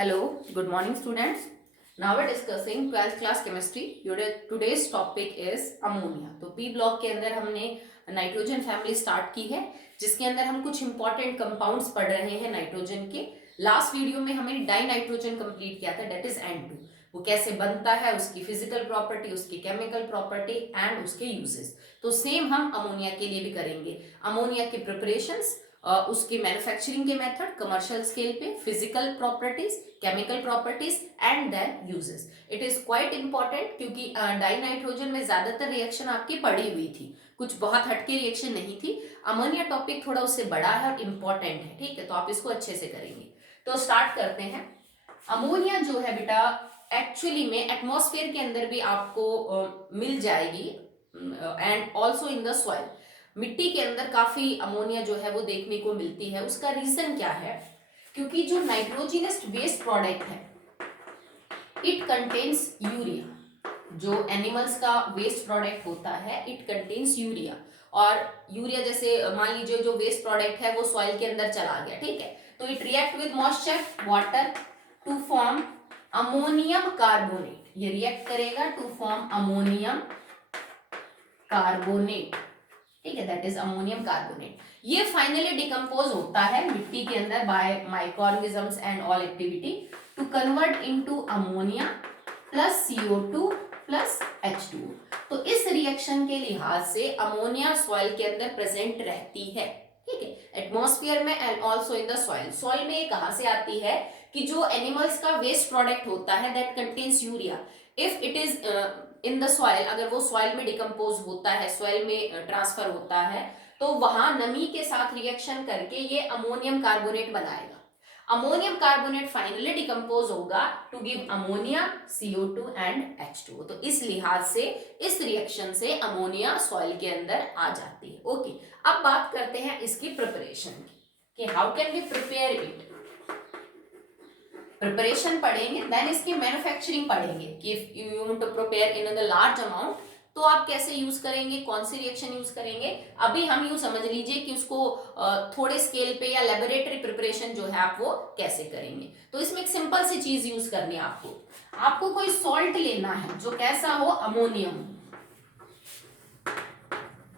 Hello, good morning students. Now we're discussing 12th class chemistry. Today's topic is ammonia. तो P block के अंदर हमने nitrogen family start की है, जिसके अंदर हम कुछ इंपॉर्टेंट कंपाउंड्स पढ़ रहे हैं नाइट्रोजन के। लास्ट वीडियो में हमने डाई नाइट्रोजन कंप्लीट किया था, दैट इज N2। वो कैसे बनता है, उसकी फिजिकल प्रॉपर्टी, उसकी केमिकल प्रॉपर्टी एंड उसके यूजेस। तो सेम हम अमोनिया के लिए भी करेंगे। अमोनिया के प्रिपरेशंस, उसकी मैन्युफैक्चरिंग के मेथड, कमर्शियल स्केल पे, physical properties, chemical properties and then uses. It is quite important क्योंकि डाई नाइट्रोजन में ज्यादातर रिएक्शन आपकी पड़ी हुई थी, कुछ बहुत हटके रिएक्शन नहीं थी। अमोनिया टॉपिक थोड़ा उससे बड़ा है और इंपॉर्टेंट है, ठीक है, तो आप इसको अच्छे से करेंगे। तो स्टार्ट करते हैं। अमोनिया जो है बेटा एक्चुअली में एटमॉस्फेयर के अंदर भी आपको मिल जाएगी and also in the soil. मिट्टी के अंदर काफी अमोनिया जो है वो देखने को मिलती है। उसका रीजन क्या है? क्योंकि जो नाइट्रोजिनस वेस्ट प्रोडक्ट है इट कंटेन्स यूरिया। जो एनिमल्स का वेस्ट प्रोडक्ट होता है इट कंटेन्स यूरिया, और यूरिया जैसे मान लीजिए जो वेस्ट प्रोडक्ट है वो सॉइल के अंदर चला गया, ठीक है, तो it react with moisture water to form ammonium carbonate. ये रिएक्ट करेगा टू फॉर्म अमोनियम कार्बोनेट, ठीक है, दैट इज अमोनियम कार्बोनेट। ये फाइनली डिकम्पोज होता है मिट्टी के अंदर by microorganisms and all activity to convert into ammonia plus CO2 plus H2O। तो इस रिएक्शन के लिहाज से अमोनिया सॉइल के अंदर प्रेजेंट रहती है, ठीक है, एटमॉस्फेयर में and also in the soil. Soil में ये कहां से आती है कि जो एनिमल्स का वेस्ट प्रोडक्ट होता है that contains urea, if it is in the soil, अगर वो सॉइल में डिकम्पोज होता है, सॉइल में ट्रांसफर होता है, तो वहां नमी के साथ रिएक्शन करके ये अमोनियम कार्बोनेट बनाएगा। अमोनियम कार्बोनेट फाइनली डिकम्पोज होगा to give ammonia, CO2 and H2O। तो इस लिहाज से इस रिएक्शन से अमोनिया सॉइल के अंदर आ जाती है। ओके, अब बात करते हैं इसकी प्रिपरेशन की कि how can we prepare it. Preparation पढ़ेंगे, देन इसकी मैन्युफैक्चरिंग पढ़ेंगे कि if you want to prepare in the large amount तो आप कैसे यूज करेंगे, कौन सी रिएक्शन यूज करेंगे। अभी हम यूं समझ लीजिए कि उसको थोड़े स्केल पे या लेबोरेटरी प्रिपरेशन जो है आप वो कैसे करेंगे। तो इसमें एक सिंपल सी चीज यूज करनी है आपको कोई सॉल्ट लेना है जो कैसा हो, अमोनियम।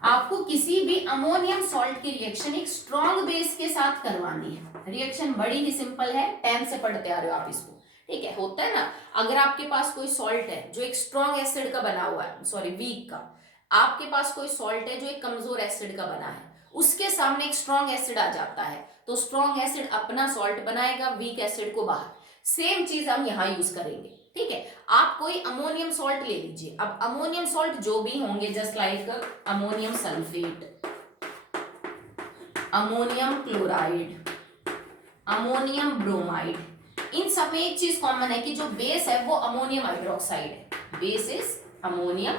आपको किसी भी अमोनियम सॉल्ट की रिएक्शन एक स्ट्रॉन्ग बेस के साथ करवानी है। रिएक्शन बड़ी ही सिंपल है, 10 से पढ़ते आ रहे हो आप इसको, ठीक है। होता है ना, अगर आपके पास कोई सॉल्ट है जो एक स्ट्रॉन्ग एसिड का बना हुआ है, सॉरी वीक का, आपके पास कोई सॉल्ट है जो एक कमजोर एसिड का बना है, उसके सामने एक स्ट्रॉन्ग एसिड आ जाता है तो स्ट्रॉन्ग एसिड अपना सॉल्ट बनाएगा, वीक एसिड को बाहर। सेम चीज हम यहां यूज करेंगे, ठीक है। आप कोई अमोनियम सॉल्ट ले लीजिए। अब अमोनियम सॉल्ट जो भी होंगे, just like ammonium sulphate, ammonium chloride, ammonium bromide, इन सब में एक चीज कॉमन है कि जो बेस है वो अमोनियम हाइड्रोक्साइड है। Base is ammonium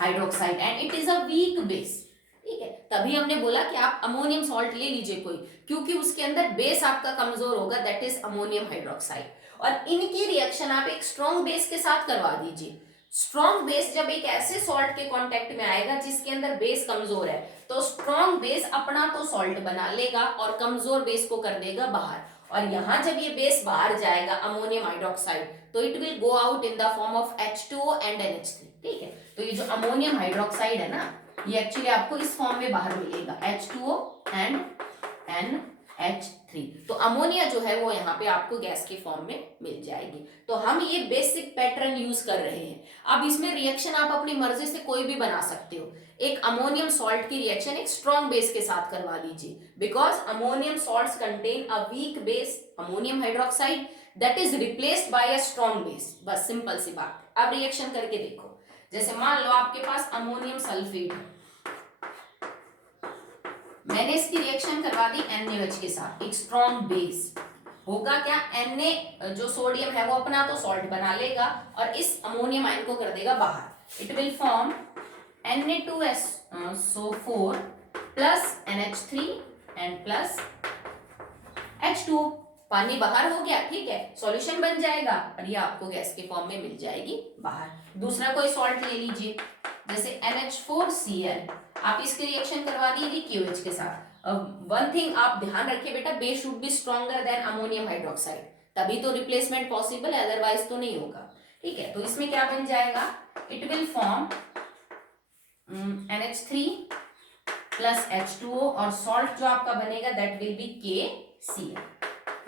hydroxide and it is a weak base, ठीक है। तभी हमने बोला कि आप अमोनियम सॉल्ट ले लीजिए कोई, क्योंकि उसके अंदर बेस आपका कमजोर होगा, दैट इज अमोनियम हाइड्रोक्साइड। और इनकी रिएक्शन आप एक स्ट्रॉन्ग बेस के साथ करवा दीजिए। स्ट्रॉन्ग बेस जब एक ऐसे सॉल्ट के कांटेक्ट में आएगा जिसके अंदर बेस कमजोर है, तो स्ट्रॉन्ग बेस अपना तो सॉल्ट बना लेगा और कमजोर बेस को कर देगा बाहर। और यहां जब ये बेस बाहर जाएगा अमोनियम हाइड्रोक्साइड, तो it will go out in the form of H2O and NH3, ठीक है। तो ये जो अमोनियम हाइड्रोक्साइड है ना, ये एक्चुअली आपको इस फॉर्म में बाहर मिलेगा, H2O एंड NH3। तो अमोनिया जो है वो यहाँ पे आपको गैस के फॉर्म में मिल जाएगी। तो हम ये बेसिक पैटर्न यूज कर रहे हैं। अब इसमें रिएक्शन आप अपनी मर्जी से कोई भी बना सकते हो। एक अमोनियम सॉल्ट की रिएक्शन एक स्ट्रॉन्ग बेस के साथ करवा लीजिए, because ammonium salts contain a weak base ammonium hydroxide that is replaced by a strong base. बस सिंपल सी बात। अब रिएक्शन करके देखो, जैसे मान लो आपके पास अमोनियम सल्फेट है, मैंने इसकी रिएक्शन करवा दी NaOH के साथ, एक स्ट्रॉन्ग बेस। होगा क्या, Na जो सोडियम है वो अपना तो सॉल्ट बना लेगा और इस अमोनियम आयन को कर देगा बाहर। It will form Na2SO4 plus NH3 and plus H2O। पानी बाहर हो गया, ठीक है, सॉल्यूशन बन जाएगा और ये आपको गैस के फॉर्म में मिल जाएगी बाहर। दूसरा कोई सॉल्ट ले लीजिए, जैसे NH4Cl, आप इसकी रिएक्शन करवा दीजिए QH के साथ। वन थिंग आप ध्यान रखिए बेटा, base should be stronger than ammonium hydroxide. तभी तो रिप्लेसमेंट पॉसिबल है, अदरवाइज तो नहीं होगा। ठीक है, तो इसमें क्या बन जाएगा, it will form NH3 plus H2O, और सॉल्ट जो आपका बनेगा दैट विल बी KCl।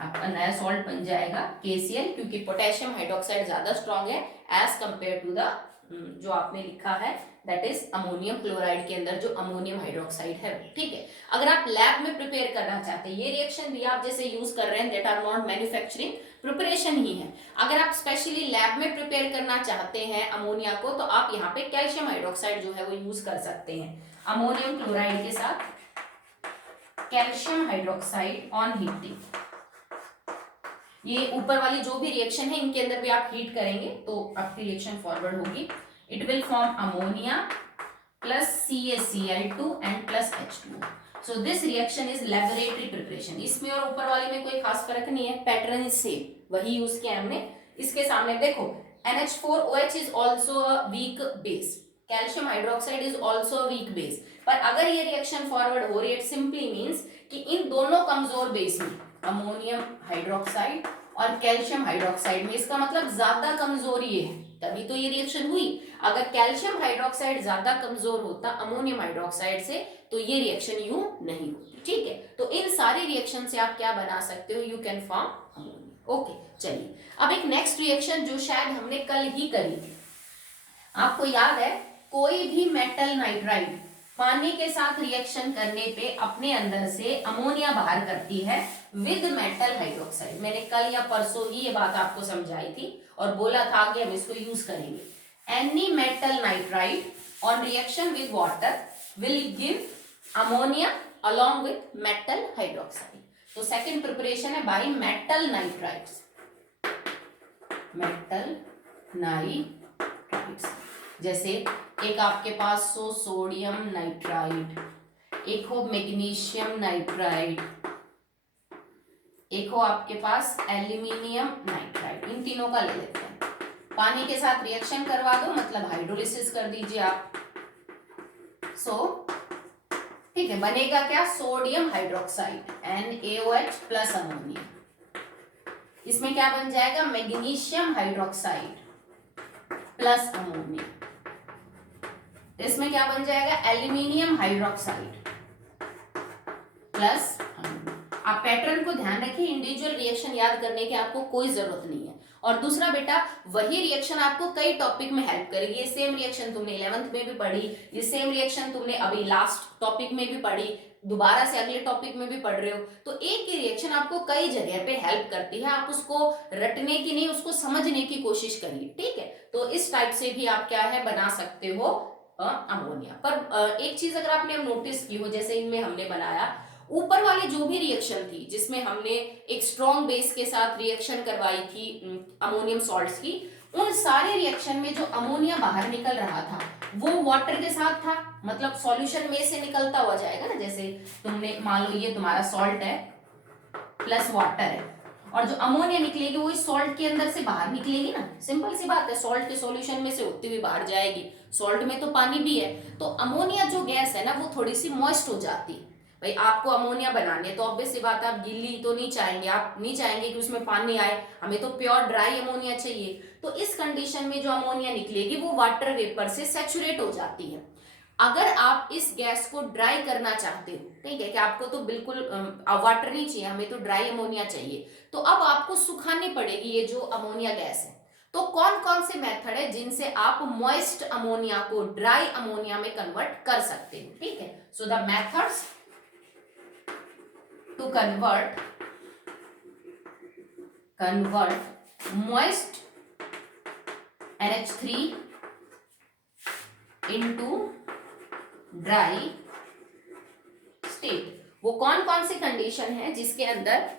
आपका नया सॉल्ट बन जाएगा KCl, क्योंकि पोटेशियम हाइड्रोक्साइड ज्यादा स्ट्रॉन्ग है एज कंपेयर टू द जो आपने लिखा है दैट इज अमोनियम क्लोराइड के अंदर जो अमोनियम हाइड्रोक्साइड है। ठीक है, अगर आप लैब में प्रिपेयर करना चाहते हैं, ये रिएक्शन भी आप जैसे यूज कर रहे हैं that are not manufacturing, preparation ही है। अगर आप स्पेशली लैब में प्रिपेयर करना चाहते हैं अमोनिया को, तो आप यहाँ पे कैल्शियम हाइड्रोक्साइड जो है वो यूज कर सकते हैं। अमोनियम क्लोराइड के साथ कैल्शियम हाइड्रोक्साइड ऑन हीटिंग, ये ऊपर वाली जो भी रिएक्शन है इनके अंदर भी आप हीट करेंगे तो आपकी रिएक्शन फॉरवर्ड होगी। It will form ammonia plus CaCl2 and plus H2O। So this reaction is laboratory preparation. इसमें और ऊपर वाले में कोई खास फर्क नहीं है, पैटर्न इज सेम, वही यूज किया हमने। इसके सामने देखो NH4OH is also a weak base, calcium hydroxide is also a weak base. पर अगर ये रिएक्शन फॉरवर्ड हो रही है, इट सिंपली मीन्स कि इन दोनों कमजोर बेस में, अमोनियम हाइड्रोक्साइड और कैल्शियम हाइड्रोक्साइड में, इसका मतलब ज्यादा कमजोरी है, तभी तो ये रिएक्शन हुई। अगर कैल्शियम हाइड्रोक्साइड ज्यादा कमजोर होता अमोनियम हाइड्रोक्साइड से, तो ये रिएक्शन यूं नहीं होती। ठीक है, तो इन सारी रिएक्शन से आप क्या बना सकते हो, you can form ammonia. Okay, चलिए अब एक नेक्स्ट रिएक्शन जो शायद हमने कल ही करी थी, आपको याद है, कोई भी मेटल नाइट्राइड पानी के साथ रिएक्शन करने पे अपने अंदर से अमोनिया बाहर करती है विद मेटल हाइड्रोक्साइड। मैंने कल या परसों ही ये बात आपको समझाई थी और बोला था कि हम इसको यूज करेंगे। Any metal nitride on reaction with water will give ammonia along with metal hydroxide. तो सेकेंड प्रिपरेशन है by metal nitrides, metal nitrides. जैसे एक आपके पास हो सोडियम नाइट्राइड, एक हो मैग्नीशियम नाइट्राइड, एक हो आपके पास एल्यूमिनियम नाइट्राइड। इन तीनों का ले लेते हैं, पानी के साथ रिएक्शन करवा दो, मतलब हाइड्रोलिसिस कर दीजिए आप। ठीक है, बनेगा क्या, sodium hydroxide NaOH plus ammonia. इसमें क्या बन जाएगा, मैग्नीशियम हाइड्रोक्साइड प्लस अमोनिया। इसमें क्या बन जाएगा, एल्यूमिनियम हाइड्रोक्साइड प्लस अमोनिया। आप पैटर्न को ध्यान रखिए, इंडिविजुअल रिएक्शन याद करने की आपको कोई जरूरत नहीं है। और दूसरा बेटा, वही रिएक्शन आपको कई टॉपिक में हेल्प करेगी। ये सेम रिएक्शन तुमने 11th में भी पढ़ी, ये सेम रिएक्शन तुमने अभी लास्ट टॉपिक में भी पढ़ी, दोबारा से अगले टॉपिक में भी पढ़ रहे हो। तो एक ही रिएक्शन आपको कई जगह पे हेल्प करती है, आप उसको रटने की नहीं, उसको समझने की कोशिश करिए। ठीक है, तो इस टाइप से भी आप क्या है बना सकते हो अमोनिया। पर एक चीज अगर आपने नोटिस की हो, जैसे इनमें हमने बनाया ऊपर वाली जो भी रिएक्शन थी जिसमें हमने एक स्ट्रॉन्ग बेस के साथ रिएक्शन करवाई थी अमोनियम सॉल्ट्स की, उन सारे रिएक्शन में जो अमोनिया बाहर निकल रहा था वो वाटर के साथ था, मतलब सॉल्यूशन में से निकलता हुआ जाएगा ना। जैसे तुमने मान लो ये तुम्हारा सॉल्ट है प्लस वाटर है, और जो अमोनिया निकलेगी वो इस सॉल्ट के अंदर से बाहर निकलेगी ना, सिंपल सी बात है, सॉल्ट के सॉल्यूशन में से होती हुई बाहर जाएगी। सॉल्ट में तो पानी भी है, तो अमोनिया जो गैस है ना वो थोड़ी सी मॉइस्ट हो जाती है। भाई आपको अमोनिया बनाने तो ऑब्वियस सी बात है, आप गीली तो नहीं चाहेंगे, आप नहीं चाहेंगे कि उसमें पानी आए, हमें तो प्योर ड्राई अमोनिया चाहिए। तो इस कंडीशन में जो अमोनिया निकलेगी वो वाटर वेपर से सैचुरेट हो जाती है। अगर आप इस गैस को ड्राई करना चाहते हो, ठीक है, कि आपको तो बिल्कुल वाटर नहीं चाहिए, हमें तो ड्राई अमोनिया चाहिए, तो अब आपको सुखानी पड़ेगी ये जो अमोनिया गैस है। तो कौन कौन से मेथड है जिनसे आप मॉइस्ट अमोनिया को ड्राई अमोनिया में कन्वर्ट कर सकते हो। ठीक है, so the methods to convert moist NH3 into dry state. वो कौन कौन सी कंडीशन है जिसके अंदर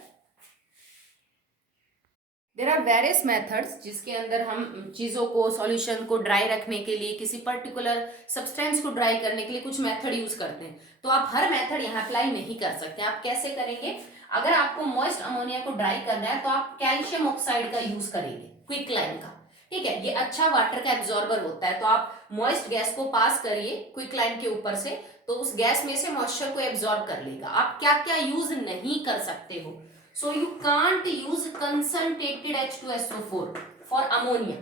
देर आर वेरियस मेथड्स जिसके अंदर हम चीज़ों को, सॉल्यूशन को ड्राई रखने के लिए, किसी पर्टिकुलर सब्सटेंस को ड्राई करने के लिए कुछ मेथड यूज करते हैं। तो आप हर मेथड यहाँ अप्लाई नहीं कर सकते। आप कैसे करेंगे, अगर आपको मॉइस्ट अमोनिया को ड्राई करना है तो आप कैल्शियम ऑक्साइड का यूज करेंगे, क्विक लाइन का। ठीक है, ये अच्छा वाटर का एब्जॉर्बर होता है, तो आप मॉइस्ट गैस को पास करिए क्विक लाइन के ऊपर से, तो उस गैस में से मॉइस्चर को एब्जॉर्ब कर लेगा। आप क्या क्या यूज नहीं कर सकते हो, So you can't use concentrated H2SO4 for ammonia.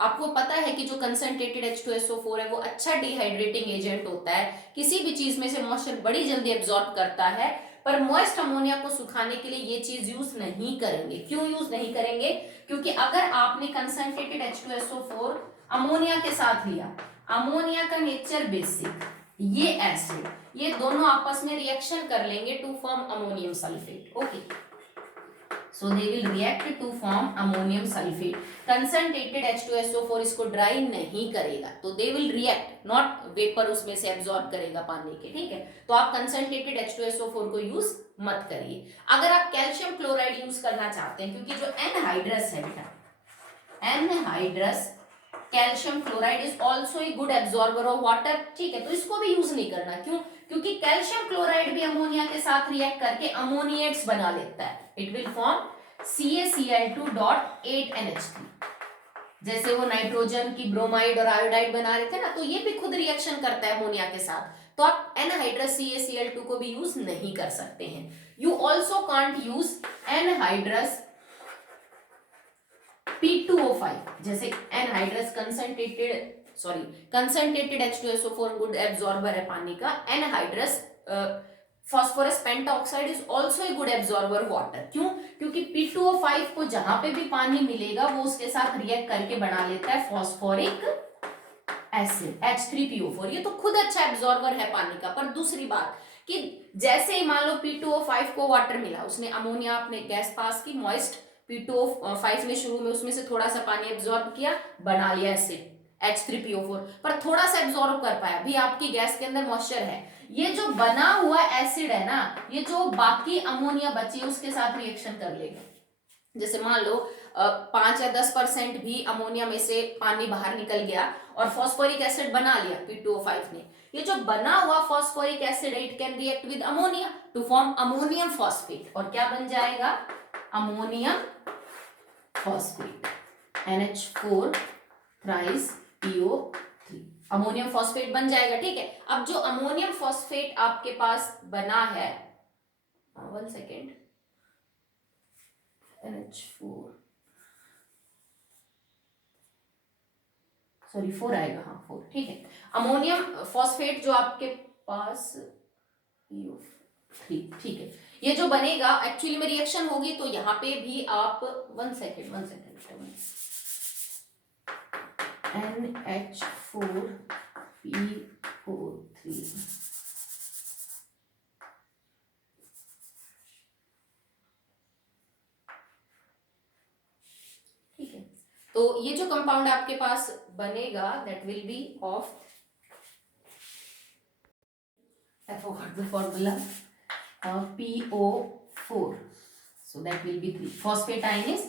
आपको पता है कि जो कंसंट्रेटेड H2SO4 है वो अच्छा डिहाइड्रेटिंग एजेंट होता है, किसी भी चीज में से मॉइस्चर बड़ी जल्दी एब्जॉर्ब करता है, पर मॉइस्ट अमोनिया को सुखाने के लिए ये चीज यूज नहीं करेंगे। क्यों यूज नहीं करेंगे? क्योंकि अगर आपने कंसंट्रेटेड H2SO4 अमोनिया के साथ लिया, अमोनिया का नेचर बेसिक, ये एसिड, ये दोनों आपस में रिएक्शन कर लेंगे to form ammonium sulphate. Okay, so they will react to form ammonium sulfate. Concentrated H2SO4 इसको ड्राई नहीं करेगा, तो they will react, not vapour उसमें से एब्जॉर्ब करेगा पानी के, ठीक है। तो आप कंसंट्रेटेड H2SO4 को यूज मत करिए। अगर आप कैल्शियम क्लोराइड यूज करना चाहते हैं, क्योंकि जो एनहाइड्रस है बेटा, anhydrous calcium chloride is also a good absorber of water, ठीक है, तो इसको भी यूज नहीं करना। क्यों? क्योंकि कैल्शियम क्लोराइड भी अमोनिया के साथ रिएक्ट करके अमोनिएट्स बना लेता है। इट विल फॉर्म CaCl2.8NH3, जैसे वो नाइट्रोजन की ब्रोमाइड और आयोडाइड बना रहे थे ना, तो ये भी खुद रिएक्शन करता है अमोनिया के साथ। तो आप एनहाइड्रस CaCl2 को भी यूज नहीं कर सकते हैं। You also can't use anhydrous P2O5, जैसे anhydrous concentrated H2SO4 good absorber है पानी का। Anhydrous phosphorus pentoxide is also a good absorber water. क्यों? क्योंकि P2O5 को जहां पे भी पानी मिलेगा वो उसके साथ रिएक्ट करके बना लेता है फॉस्फोरिक एसिड H3PO4। ये तो खुद अच्छा एब्जॉर्बर है पानी का। पर दूसरी बात कि जैसे ही मान लो P2O5 को वाटर मिला, उसने अमोनिया अपने गैस पास की, मॉइस्ट P2O5 ने शुरू में उसमें से थोड़ा सा पानी एब्जॉर्ब किया, बना लिया एसिड H3PO4, पर थोड़ा सा एब्जॉर्ब कर पाया। अभी आपकी गैस के अंदर मॉइस्चर है, ये जो बना हुआ एसिड है ना, ये जो बाकी अमोनिया बची है उसके साथ रिएक्शन कर लेगा। जैसे मान लो 5 या 10% भी अमोनिया में से पानी बाहर निकल गया और फॉस्फोरिक एसिड बना लिया P2O5 ने, ये जो बना हुआ phosphoric acid it can react with ammonia to form ammonium phosphate, और क्या बन जाएगा? Ammonium phosphate, NH4 thrice PO3, ammonium phosphate बन जाएगा, ठीक है। अब जो अमोनियम फॉस्फेट आपके पास बना है, 1 सेकेंड, NH4 सॉरी 4 आएगा, हाँ 4, ठीक है। अमोनियम फॉस्फेट जो आपके पास PO3, ठीक है, ये जो बनेगा एक्चुअली में रिएक्शन होगी, तो यहाँ पे भी आप 1 सेकेंड NH4 PO3, ठीक है। तो ये जो कंपाउंड आपके पास बनेगा that will be of, I forgot the formula, PO4, so that will be 3. Phosphate ion is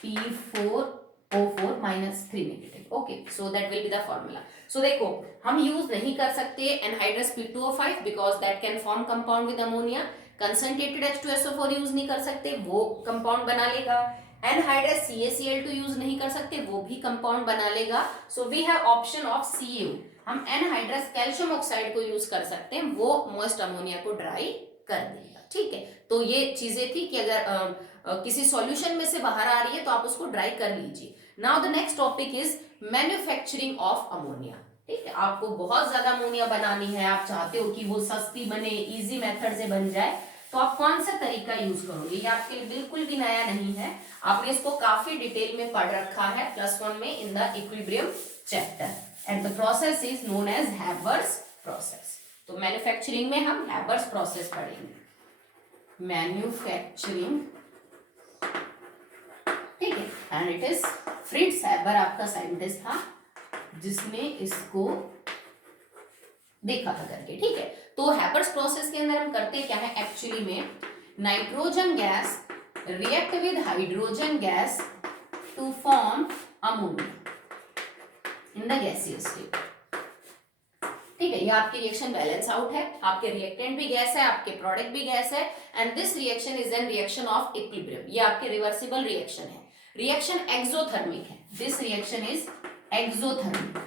P4O4 minus 3 negative. Okay, so that will be the formula. So देखो, हम use नहीं कर सकते anhydrous P2O5 because that can form compound with ammonia. Concentrated H2SO4 use नहीं कर सकते, वो compound बना लेगा। एनहाइड्रस CaCl2 यूज नहीं कर सकते, वो भी कंपाउंड बना लेगा। So we have option of CaO। हम एनहाइड्रस कैल्शियम ऑक्साइड को यूज कर सकते हैं, वो मॉइस्ट अमोनिया को ड्राई कर देगा, ठीक है। तो ये चीजें थी कि अगर किसी सॉल्यूशन में से बाहर आ रही है तो आप उसको ड्राई कर लीजिए। Now the next topic is manufacturing of ammonia, ठीक है। आपको बहुत ज्यादा अमोनिया बनानी है, आप चाहते हो कि वो सस्ती बने, इजी मेथड से बन जाए, तो आप कौन सा तरीका यूज करोगे? ये आपके लिए बिल्कुल भी नया नहीं है, आपने इसको काफी डिटेल में पढ़ रखा है +1 में in the equilibrium chapter, and the process is known as Haber's process. तो मैन्युफैक्चरिंग में हम हैबर्स प्रोसेस पढ़ेंगे, मैन्युफैक्चरिंग, ठीक है। And it is Fritz Haber आपका साइंटिस्ट था जिसने इसको देखा था करके, ठीक है। तो हैबर्स प्रोसेस के अंदर हम करते क्या है एक्चुअली में, nitrogen gas react with hydrogen gas to form ammonia in the gaseous state, ठीक है। ये आपकी रिएक्शन बैलेंस आउट है, आपके रिएक्टेंट भी गैस है, आपके प्रोडक्ट भी गैस है, and this reaction is an reaction of equilibrium. ये आपके रिवर्सिबल रिएक्शन है, रिएक्शन एक्सोथर्मिक है, दिस रिएक्शन इज एक्सोथर्मिक,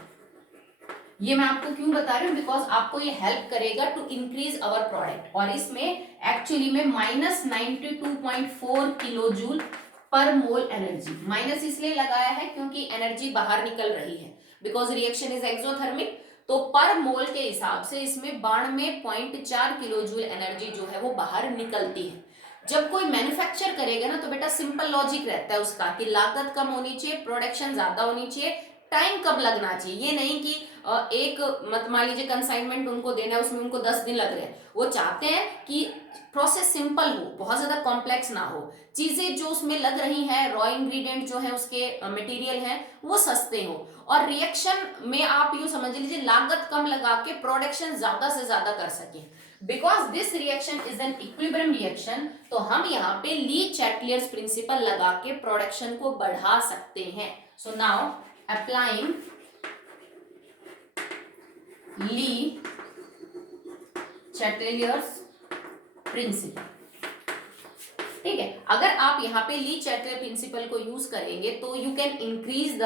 ये मैं आपको क्यों बता रही हूँ, बिकॉज आपको ये हेल्प करेगा टू इंक्रीज अवर प्रोडक्ट। और इसमें एक्चुअली में -92.4 किलो जूल पर मोल एनर्जी, माइनस इसलिए लगाया है क्योंकि एनर्जी बाहर निकल रही है, बिकॉज रिएक्शन इज एक्सोथर्मिक। तो पर मोल के हिसाब से इसमें 92.4 किलो जूल एनर्जी जो है वो बाहर निकलती है। जब कोई मैन्युफैक्चर करेगा ना, तो बेटा सिंपल लॉजिक रहता है उसका कि लागत कम होनी चाहिए, प्रोडक्शन ज्यादा होनी चाहिए, टाइम कब लगना चाहिए। ये नहीं कि एक मत मान लीजिए कंसाइनमेंट उनको देना है, उसमें उनको 10 दिन लग रहे हैं। वो चाहते हैं कि प्रोसेस सिंपल हो, बहुत ज्यादा कॉम्प्लेक्स ना हो, चीजें जो उसमें लग रही हैं, रॉ इंग्रेडिएंट जो है उसके मटेरियल हैं वो सस्ते हो, और रिएक्शन में आप यूं समझ लीजिए लागत कम लगा के प्रोडक्शन ज्यादा से ज्यादा कर सके। Because this reaction is an equilibrium reaction, तो हम यहाँ पे ली चैटलियर्स प्रिंसिपल लगा के प्रोडक्शन को बढ़ा सकते हैं। So now applying Le Chatelier's principle, ठीक है। अगर आप यहाँ पे ली चैटलियर प्रिंसिपल को यूज करेंगे तो you can increase the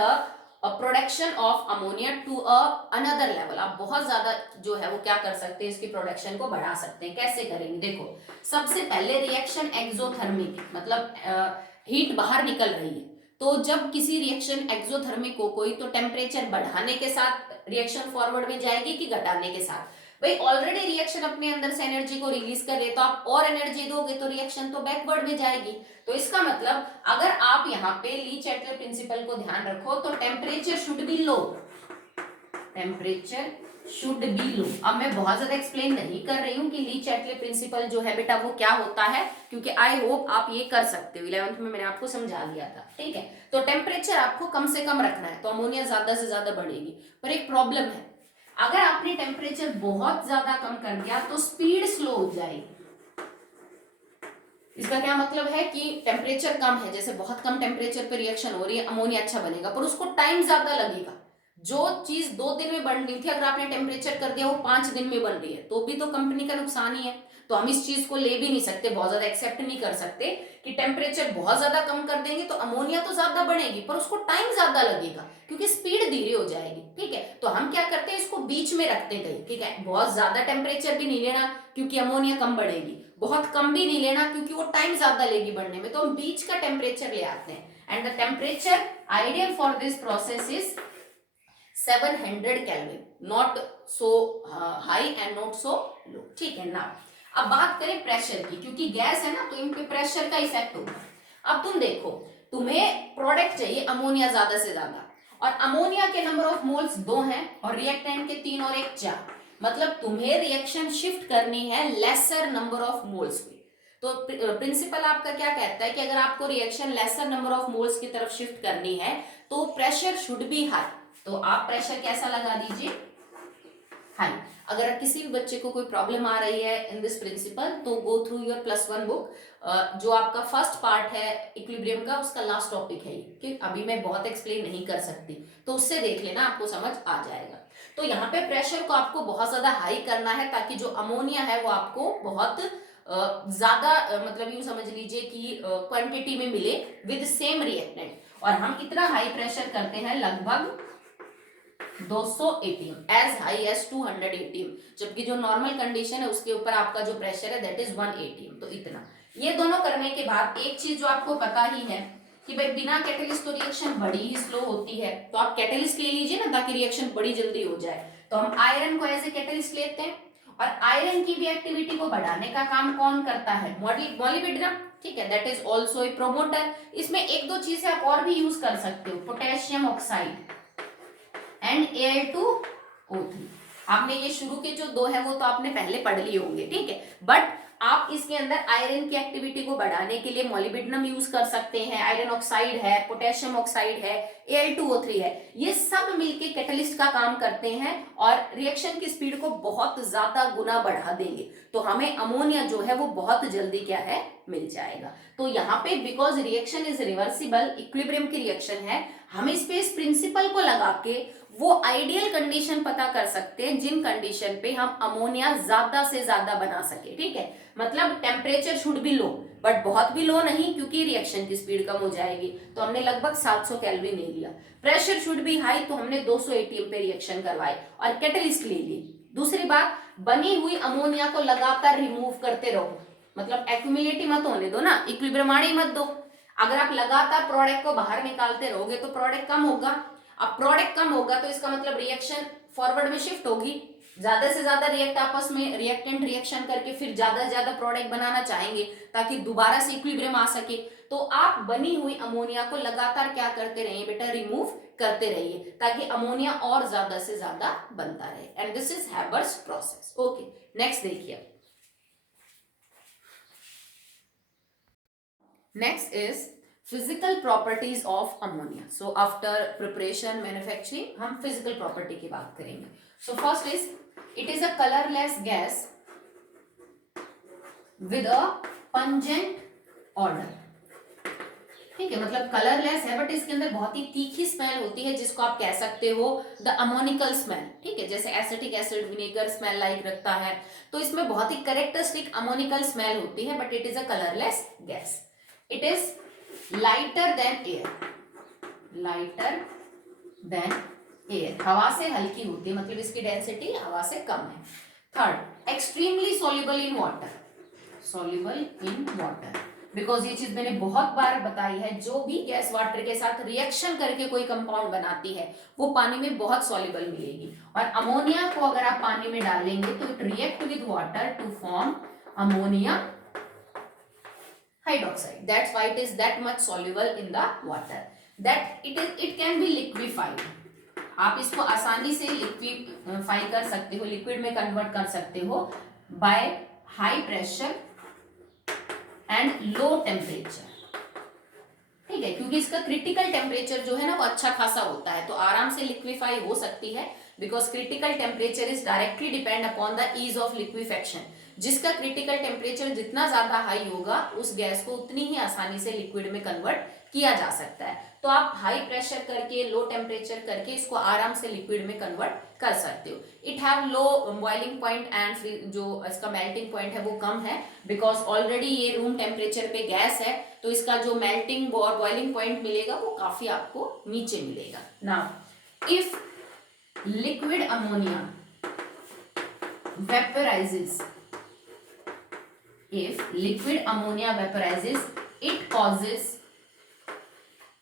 production of ammonia to another level. आप बहुत ज्यादा जो है वो क्या कर सकते हैं, इसकी प्रोडक्शन को बढ़ा सकते हैं। कैसे करेंगे, देखो सबसे पहले रिएक्शन एक्सोथर्मिक, मतलब हीट बाहर निकल रही है। तो जब किसी रिएक्शन एक्सोथर्मिक हो कोई, तो टेम्परेचर बढ़ाने के साथ रिएक्शन फॉरवर्ड में जाएगी कि घटाने के साथ। भाई ऑलरेडी रिएक्शन अपने अंदर से एनर्जी को रिलीज कर रहे, तो आप और एनर्जी दोगे तो रिएक्शन तो बैकवर्ड में जाएगी। तो इसका मतलब अगर आप यहाँ पे ली चैटलियर प्रिंसिपल को ध्यान रखो तो temperature should be low, temperature should be low. अब मैं बहुत ज्यादा एक्सप्लेन नहीं कर रही हूँ कि ली चैटलियर प्रिंसिपल जो है बेटा वो क्या होता है, क्योंकि आई होप आप ये कर सकते हो, 11th में मैंने आपको समझा दिया था, ठीक है। तो टेम्परेचर आपको कम से कम रखना है, तो अमोनिया ज्यादा से ज्यादा बढ़ेगी। पर एक प्रॉब्लम है, अगर आपने टेम्परेचर बहुत ज्यादा कम कर दिया तो स्पीड स्लो हो जाएगी। इसका क्या मतलब है कि टेम्परेचर कम है, जैसे बहुत कम टेम्परेचर पे रिएक्शन हो रही है, अमोनिया अच्छा बनेगा, पर उसको टाइम ज्यादा लगेगा। जो चीज 2 दिन में बन रही थी, अगर आपने टेम्परेचर कर दिया वो 5 दिन में बन रही है, तो भी तो कंपनी का नुकसान ही है। तो हम इस चीज को ले भी नहीं सकते, बहुत ज्यादा एक्सेप्ट नहीं कर सकते कि टेम्परेचर बहुत ज्यादा कम कर देंगे तो अमोनिया तो ज्यादा बनेगी पर उसको टाइम ज्यादा लगेगा, क्योंकि स्पीड धीरे हो जाएगी, ठीक है। तो हम क्या करते हैं, इसको बीच में रखते गए, ठीक है। बहुत ज्यादा टेम्परेचर भी नहीं लेना क्योंकि अमोनिया कम बढ़ेगी, बहुत कम भी नहीं लेना क्योंकि वो टाइम ज्यादा लेगी बढ़ने में, तो हम बीच का टेम्परेचर ले आते हैं। And the temperature ideal for this process is 700 kelvin, not so high and not so low, ठीक है ना। अब बात करें प्रेशर की, क्योंकि गैस है ना तो इन पे प्रेशर का इफेक्ट होगा। अब तुम देखो, तुम्हें प्रोडक्ट चाहिए अमोनिया ज्यादा से ज्यादा, और अमोनिया के नंबर ऑफ मोल्स 2 हैं और रिएक्टेंट के 3 और 1 4, मतलब तुम्हें रिएक्शन शिफ्ट करनी है लेसर नंबर ऑफ मोल्स पे। तो प्रिंसिपल आपका क्या कहता है कि अगर आपको reaction laser number of moles की तरफ शिफ्ट करनी है तो प्रेशर शुड बी हाई। तो आप प्रेशर कैसा लगा दीजिए, हाई। अगर किसी भी बच्चे को कोई प्रॉब्लम आ रही है इन दिस प्रिंसिपल, तो गो थ्रू योर +1 बुक, जो आपका फर्स्ट पार्ट है इक्विलिब्रियम का, उसका लास्ट टॉपिक है ये, कि अभी मैं बहुत एक्सप्लेन नहीं कर सकती, तो उससे देख लेना, आपको समझ आ जाएगा। तो यहाँ पे प्रेशर को आपको बहुत ज्यादा हाई करना है ताकि जो अमोनिया है वो आपको बहुत ज्यादा मतलब यूं समझ लीजिए कि क्वांटिटी में मिले विद सेम रिएक्टेंट। और हम इतना हाई प्रेशर करते हैं लगभग 200 atm, as high as 200 atm, जबकि जो नॉर्मल कंडीशन है उसके ऊपर आपका जो प्रेशर है दैट इज 1 atm। तो इतना, ये दोनों करने के बाद एक चीज जो आपको पता ही है कि भाई बिना कैटलिस्ट तो रिएक्शन बड़ी ही स्लो होती है, तो आप कैटलिस्ट ले लीजिए ना ताकि रिएक्शन बड़ी जल्दी हो जाए। तो हम आयरन को एज ए कैटलिस्ट लेते हैं, और आयरन की भी एक्टिविटी को बढ़ाने का काम कौन करता है, मॉलिब्डेनम, ठीक है, that is also a promoter. इसमें 1-2 चीजें आप और भी यूज कर सकते हो, पोटेशियम ऑक्साइड एंड Al2O3। आपने ये शुरू के जो 2 है वो तो आपने पहले पढ़ लिए होंगे, ठीक है। बट आप इसके अंदर आयरन की एक्टिविटी को बढ़ाने के लिए मॉलिब्डेनम यूज कर सकते हैं, आयरन ऑक्साइड है, पोटेशियम ऑक्साइड है, Al2O3 है, ये सब मिलके कैटलिस्ट का काम करते हैं और रिएक्शन की स्पीड को बहुत ज्यादा गुना बढ़ा देंगे। तो हमें अमोनिया जो है वो बहुत जल्दी क्या है, मिल जाएगा। तो यहाँ पे because reaction is reversible, equilibrium की रिएक्शन है, हम इस पे इस प्रिंसिपल को लगा के वो आइडियल कंडीशन पता कर सकते हैं जिन कंडीशन पे हम अमोनिया ज्यादा से ज्यादा बना सके, ठीक है। मतलब temperature should be low, but बहुत भी लो नहीं क्योंकि रिएक्शन की स्पीड कम हो जाएगी, तो हमने लगभग 700 केल्विन ले लिया। प्रेशर शुड बी हाई, तो हमने 200 एटीएम पे रिएक्शन करवाए और कैटलिस्ट ले ली। दूसरी बात, बनी हुई अमोनिया को लगातार रिमूव करते रहो, मतलब एक्यूमुलेट ही मत होने दो ना, इक्विलिब्रियम आने ही मत दो। अगर आप लगातार प्रोडक्ट को बाहर निकालते रहोगे तो प्रोडक्ट कम होगा। अब प्रोडक्ट कम होगा तो इसका मतलब रिएक्शन फॉरवर्ड में शिफ्ट होगी, ज्यादा से ज्यादा रिएक्ट आपस में रिएक्टेंट रिएक्शन करके फिर ज्यादा से ज्यादा प्रोडक्ट बनाना चाहेंगे ताकि दोबारा से इक्विलिब्रियम आ सके। तो आप बनी हुई अमोनिया को लगातार क्या करते रहिए बेटा, रिमूव करते रहिए ताकि अमोनिया और ज्यादा से ज्यादा बनता रहे। And this is Haber's process. Okay, next देखिए। Next is physical properties of ammonia. So after preparation manufacturing हम फिजिकल प्रॉपर्टी की बात करेंगे। So first is it is a colourless gas with a pungent odour. ठीक है, मतलब colourless है but इसके अंदर बहुत ही तीखी स्मेल होती है जिसको आप कह सकते हो द अमोनिकल स्मेल। ठीक है, जैसे acetic acid vinegar smell like रखता है, तो इसमें बहुत ही कैरेक्टरिस्टिक अमोनिकल स्मेल होती है, but it is a colourless gas. It is lighter than air, lighter than air, हवा से हल्की होती है, मतलब इसकी डेंसिटी हवा से कम है। Third, extremely soluble in water, soluble in water, because ये चीज मैंने बहुत बार बताई है, जो भी गैस वाटर के साथ रिएक्शन करके कोई कंपाउंड बनाती है वो पानी में बहुत सॉल्युबल मिलेगी। और अमोनिया को अगर आप पानी में डालेंगे तो it react with water to form ammonia hydroxide, that's why it is that much soluble in the water, that it can be liquefied. आप इसको आसानी से लिक्विफाई कर सकते हो, लिक्विड में कन्वर्ट कर सकते हो by high pressure and low temperature. ठीक है, क्योंकि इसका क्रिटिकल टेम्परेचर जो है ना वो अच्छा खासा होता है, तो आराम से लिक्विफाई हो सकती है, because critical temperature is directly depend upon the ease of liquefaction. जिसका क्रिटिकल टेम्परेचर जितना ज्यादा हाई होगा उस गैस को उतनी ही आसानी से लिक्विड में कन्वर्ट किया जा सकता है। तो आप हाई प्रेशर करके लो टेम्परेचर करके इसको आराम से लिक्विड में कन्वर्ट कर सकते हो। It have low boiling point and जो इसका मेल्टिंग पॉइंट है वो कम है, बिकॉज ऑलरेडी ये रूम टेम्परेचर पे गैस है, तो इसका जो मेल्टिंग और बॉइलिंग पॉइंट मिलेगा वो काफी आपको नीचे मिलेगा। Now if liquid ammonia vaporizes, if liquid ammonia vaporizes, it causes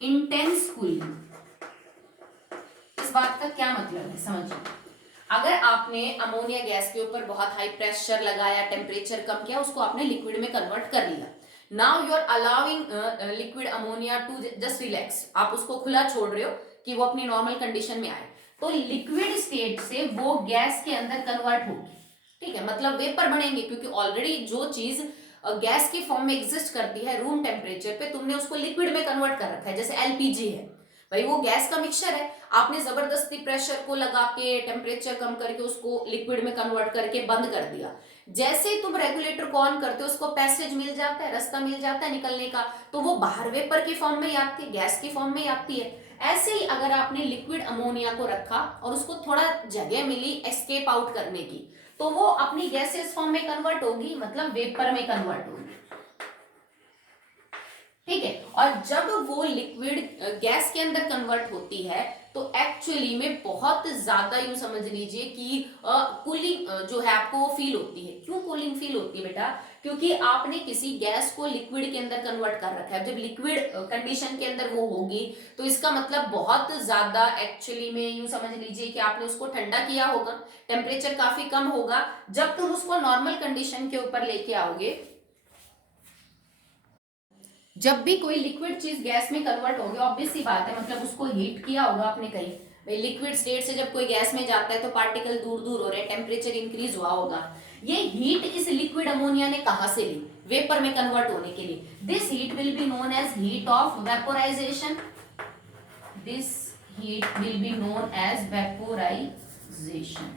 intense cooling। इस बात का क्या मतलब है समझो, अगर आपने अमोनिया गैस के ऊपर बहुत हाई प्रेशर लगाया, टेम्परेचर कम किया, उसको आपने लिक्विड में कन्वर्ट कर लिया, now you are allowing liquid ammonia to just relax, आप उसको खुला छोड़ रहे हो कि वो अपनी नॉर्मल कंडीशन में आए, तो लिक्विड स्टेट से वो गैस के अंदर कन्वर्ट होगी। ठीक है, मतलब वेपर बनेंगे, क्योंकि ऑलरेडी जो चीज गैस की फॉर्म में एग्जिस्ट करती है रूम टेम्परेचर पे, तुमने उसको लिक्विड में कन्वर्ट कर रखा है। जैसे एलपीजी है भाई, वो गैस का मिक्सचर है, आपने जबरदस्ती प्रेशर को लगा के टेम्परेचर कम करके उसको लिक्विड में कन्वर्ट करके बंद कर दिया। जैसे ही तुम रेगुलेटर को ऑन करते हो उसको पैसेज मिल जाता है, रास्ता मिल जाता है निकलने का, तो वो बाहर वेपर की फॉर्म में ही आती है, गैस की फॉर्म में ही आती है। ऐसे ही अगर आपने लिक्विड अमोनिया को रखा और उसको थोड़ा जगह मिली एस्केप आउट करने की, तो वो अपनी गैसेस फॉर्म में कन्वर्ट होगी, मतलब वेपर में कन्वर्ट होगी। ठीक है, और जब वो लिक्विड गैस के अंदर कन्वर्ट होती है तो एक्चुअली में बहुत ज्यादा यूं समझ लीजिए कि कूलिंग जो है आपको वो फील होती है। क्यों कूलिंग फील होती है बेटा? क्योंकि आपने किसी गैस को लिक्विड के अंदर कन्वर्ट कर रखा है। जब लिक्विड कंडीशन के अंदर वो होगी तो इसका मतलब बहुत ज्यादा एक्चुअली में यूं समझ लीजिए कि आपने उसको ठंडा किया होगा, टेम्परेचर काफी कम होगा। जब तुम उसको नॉर्मल कंडीशन के ऊपर लेके आओगे, जब भी कोई लिक्विड चीज गैस में कन्वर्ट होगी, ऑब्वियस सी बात है, मतलब उसको हीट किया होगा आपने कहीं, भाई लिक्विड स्टेट से जब कोई गैस में जाता है तो पार्टिकल दूर दूर हो रहे हैं, टेम्परेचर इंक्रीज हुआ होगा। ये हीट इस लिक्विड अमोनिया ने कहां से ली? वेपर में कन्वर्ट होने के लिए। This heat will be known as heat of vaporisation, this heat will be known as vaporisation.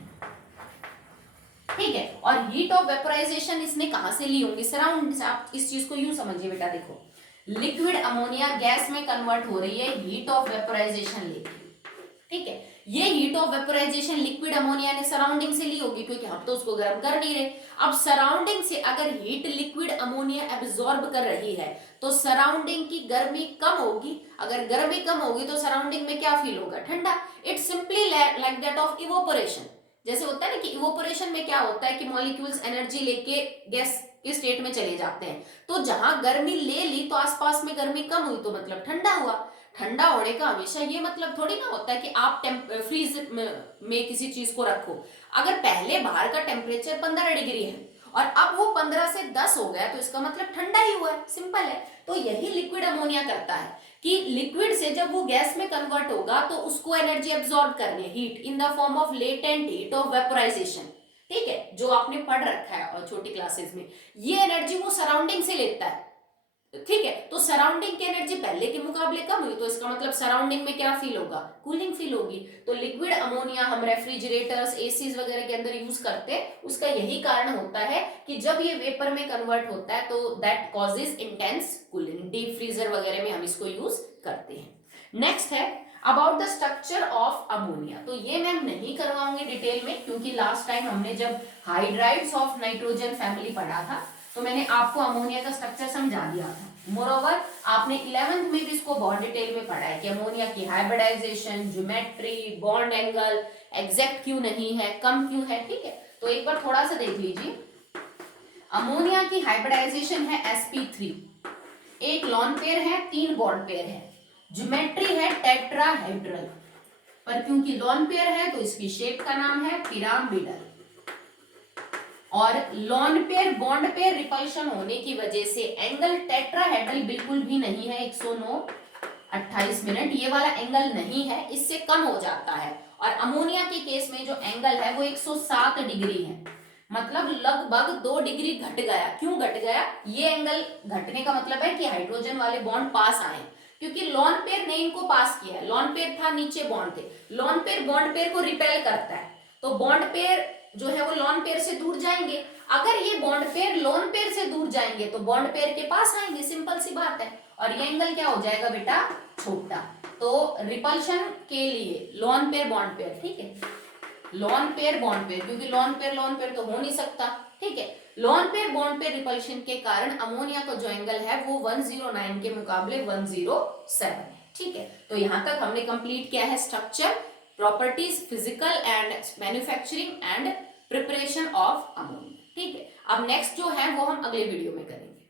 ठीक है, और हीट ऑफ वेपोराइजेशन इसने कहां से ली होंगी? सराउंड, आप इस चीज को यूं समझिए बेटा, देखो लिक्विड अमोनिया गैस में कन्वर्ट हो रही है हीट ऑफ वेपोराइजेशन लेके। ठीक है। ये heat of vaporisation liquid ammonia ने सराउंडिंग से ली होगी, क्योंकि हम तो उसको गर्म कर नहीं रहे। अब सराउंडिंग से अगर हीट लिक्विड अमोनिया एब्जॉर्ब कर रही है तो सराउंडिंग की गर्मी कम होगी। अगर गर्मी कम होगी तो सराउंडिंग में क्या फील होगा? ठंडा। It's simply like that of evaporation. जैसे होता है ना कि इवोपोरेशन में क्या होता है कि मॉलिक्यूल्स एनर्जी लेके गैस के स्टेट में चले जाते हैं। तो जहां गर्मी ले ली तो आसपास में गर्मी कम हुई तो मतलब ठंडा हुआ। ठंडा होने का हमेशा ये मतलब थोड़ी ना होता है कि आप फ्रीज में किसी चीज को रखो। अगर पहले बाहर का टेम्परेचर 15 डिग्री है और अब वो 15 से 10 हो गया तो इसका मतलब ठंडा ही हुआ है, सिंपल है। तो यही लिक्विड अमोनिया करता है कि लिक्विड से जब वो गैस में कन्वर्ट होगा तो उसको एनर्जी एब्जॉर्ब करनी है, heat in the form of latent heat of vaporisation. ठीक है, जो आपने पढ़ रखा है और छोटी क्लासेस में, ये एनर्जी वो सराउंडिंग से लेता है। ठीक है, तो सराउंडिंग की एनर्जी पहले के मुकाबले कम हुई तो इसका मतलब सराउंडिंग में क्या फील होगा? कूलिंग फील होगी। तो लिक्विड अमोनिया हम रेफ्रिजरेटर्स, एसीज वगैरह के अंदर यूज करते हैं, उसका यही कारण होता है कि जब ये वेपर में कन्वर्ट होता है तो that causes intense cooling. Deep freezer वगैरह में हम इसको यूज करते हैं। नेक्स्ट है about the structure of ammonia. तो ये मैं नहीं करवाऊंगी डिटेल में, क्योंकि लास्ट टाइम हमने जब हाइड्राइड्स ऑफ नाइट्रोजन फैमिली पढ़ा था तो मैंने आपको अमोनिया का स्ट्रक्चर समझा दिया था। मोरओवर आपने 11th में भी इसको बहुत डिटेल में पढ़ा है कि अमोनिया की hybridisation, geometry, bond angle, exact क्यों नहीं है, कम क्यों है। ठीक है, तो एक बार थोड़ा सा देख लीजिए। अमोनिया की हाइब्रिडाइजेशन है sp3, एक लॉन पेयर है, 3 बॉन्ड पेयर है। ज्योमेट्री है टेट्राहेड्रल, पर क्योंकि लॉन पेयर है तो इसकी शेप का नाम है पिरामिडल। और lone pair bond pair repulsion होने की वजह से एंगल टेट्राहेड्रल बिल्कुल भी नहीं है 109.28 मिनट, ये वाला एंगल नहीं है, इससे कम हो जाता है। और अमोनिया के केस में जो एंगल है वो 107 डिग्री है, मतलब लगभग 2 डिग्री घट गया। क्यों घट गया? ये एंगल घटने का मतलब है कि हाइड्रोजन वाले बॉन्ड पास आए, क्योंकि लॉन पेयर ने इनको पास किया है। लॉन पेयर था, नीचे बॉन्ड थे। लॉन पेयर बॉन्ड पेयर को रिपेल करता है, तो बॉन्ड पेयर जो है वो लॉन पेयर से दूर जाएंगे। अगर ये बॉन्ड पेयर लॉन पेयर से दूर जाएंगे तो बॉन्ड पेयर के पास आएंगे, सिंपल सी बात है। और ये एंगल क्या हो जाएगा बेटा? छोटा। तो रिपल्शन के लिए लॉन पेयर बॉन्ड पेयर, ठीक है, लॉन पेयर बॉन्ड पेयर, क्योंकि लॉन पेयर तो हो नहीं सकता। ठीक है, lone pair bond pair repulsion के कारण अमोनिया का जो एंगल है वो 109 के मुकाबले 107 है। ठीक है, तो यहां तक हमने कंप्लीट किया है structure, properties, physical and manufacturing and preparation of ammonia. ठीक है, अब नेक्स्ट जो है वो हम अगले वीडियो में करेंगे।